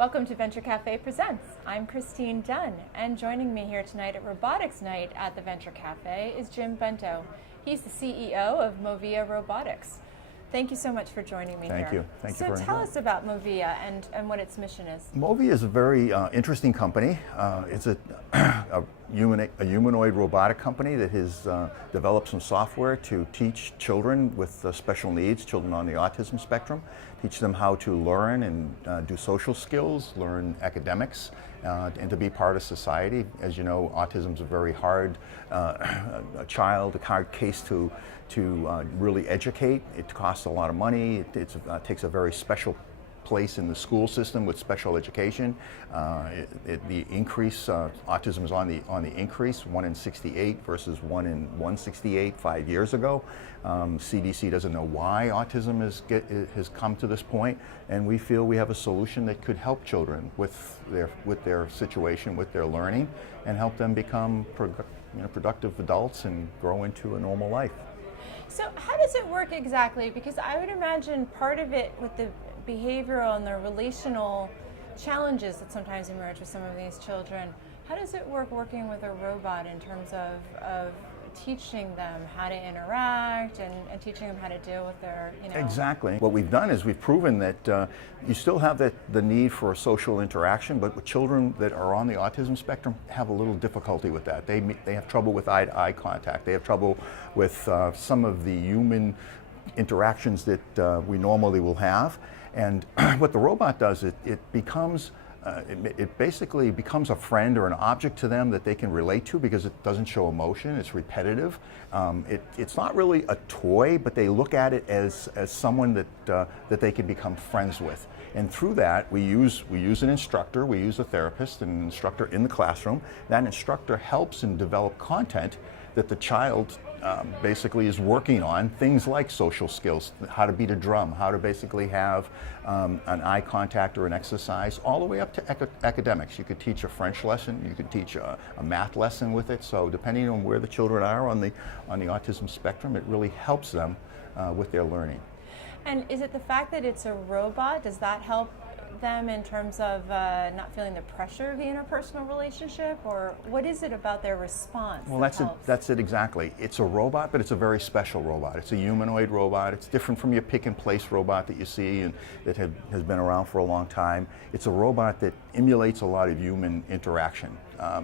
Welcome to Venture Cafe Presents. I'm Christine Dunn, and joining me here tonight at Robotics Night at the Venture Cafe is Jim Bento. He's the CEO of Movia Robotics. Thank you so much for joining me here. Thank you. Thank you for So tell us about Movia and what its mission is. Movia is a very interesting company. It's a humanoid robotic company that has developed some software to teach children with special needs, children on the autism spectrum, teach them how to learn and do social skills, learn academics, and to be part of society. As you know, autism is a very hard a hard case to really educate. It costs a lot of money. It takes a very special place in the school system with special education. The increase, autism is on the increase, 1 in 68 versus 1 in 168 5 years ago. CDC doesn't know why autism has come to this point, and we feel we have a solution that could help children with their situation, with their learning, and help them become productive adults and grow into a normal life. So how does it work exactly? Because I would imagine part of it with the behavioral and the relational challenges that sometimes emerge with some of these children. How does it work working with a robot in terms of teaching them how to interact and teaching them how to deal with their, Exactly. What we've done is we've proven that you still have the need for a social interaction, but with children that are on the autism spectrum have a little difficulty with that. They have trouble with eye-to-eye contact. They have trouble with some of the human interactions that we normally will have. And what the robot does, it basically becomes a friend or an object to them that they can relate to because it doesn't show emotion. It's repetitive. It's not really a toy, but they look at it as someone that they can become friends with. And through that, we use an instructor, we use a therapist, and an instructor in the classroom. That instructor helps and develop content that the child basically is working on, things like social skills, how to beat a drum, how to basically have an eye contact or an exercise, all the way up to academics. You could teach a French lesson, you could teach a math lesson with it. So depending on where the children are on the autism spectrum, it really helps them with their learning. And is it the fact that it's a robot, does that help them in terms of not feeling the pressure of the interpersonal relationship, or what is it about their response? Well, that's it exactly. It's a robot, but it's a very special robot. It's a humanoid robot. It's different from your pick-and-place robot that you see and that has been around for a long time. It's a robot that emulates a lot of human interaction.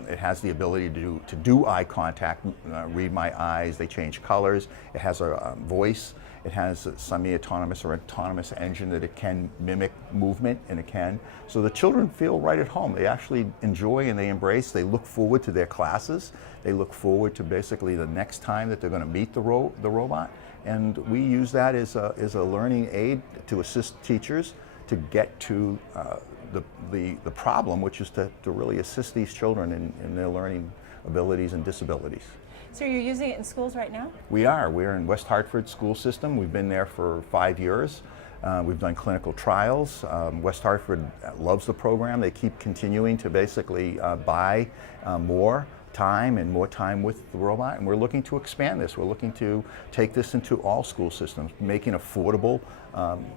It has the ability to do eye contact, read my eyes, they change colors. It has a voice. It has a semi-autonomous or autonomous engine that it can mimic movement, and it can. So the children feel right at home. They actually enjoy and they embrace. They look forward to their classes. They look forward to basically the next time that they're going to meet the robot. And we use that as a learning aid to assist teachers to get to the problem, which is to really assist these children in their learning abilities and disabilities. So you're using it in schools right now? We are. We're in West Hartford school system. We've been there for 5 years. We've done clinical trials. West Hartford loves the program. They keep continuing to basically buy more time and more time with the robot, and we're looking to expand this. We're looking to take this into all school systems, make an affordable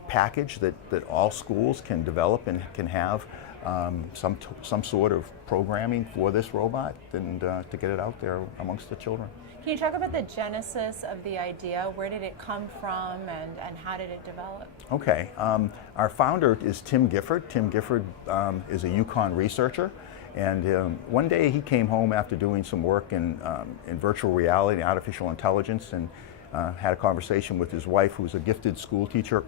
package that all schools can develop and can have some sort of programming for this robot and to get it out there amongst the children. Can you talk about the genesis of the idea? Where did it come from and how did it develop? Okay, our founder is Tim Gifford. Tim Gifford is a Yukon researcher, and one day he came home after doing some work in virtual reality and artificial intelligence, and had a conversation with his wife, who's a gifted school teacher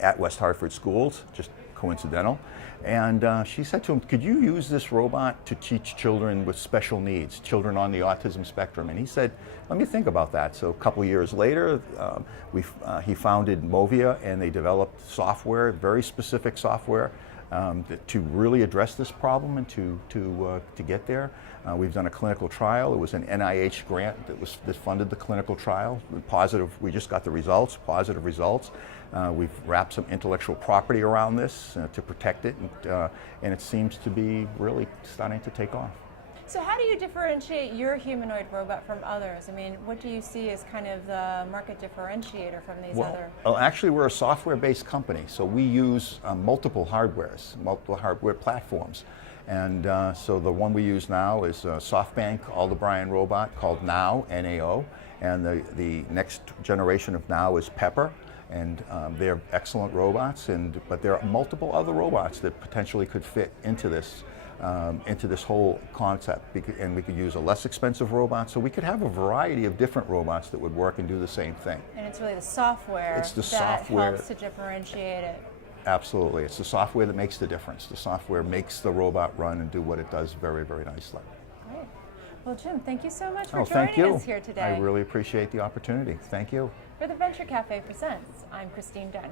at West Hartford schools, just coincidental. And she said to him, could you use this robot to teach children with special needs, children on the autism spectrum? And he said, let me think about that. So a couple years later, he founded Movia, and they developed software, very specific software, to really address this problem and to get there. We've done a clinical trial. It was an NIH grant that funded the clinical trial. Positive. We just got the results, positive results. We've wrapped some intellectual property around this to protect it, and it seems to be really starting to take off. So how do you differentiate your humanoid robot from others? I mean, what do you see as kind of the market differentiator from these other? Well, actually, we're a software-based company, so we use multiple hardware platforms. And so the one we use now is a SoftBank Aldebaran robot called Now, N-A-O, and the next generation of Now is Pepper. And they're excellent robots, but there are multiple other robots that potentially could fit into this whole concept. And we could use a less expensive robot, so we could have a variety of different robots that would work and do the same thing. And it's really the software that helps to differentiate it. Absolutely. It's the software that makes the difference. The software makes the robot run and do what it does very, very nicely. Great. Well, Jim, thank you so much for thank joining you. us here today. I really appreciate the opportunity. Thank you. For the Venture Cafe Presents, I'm Christine Dunn.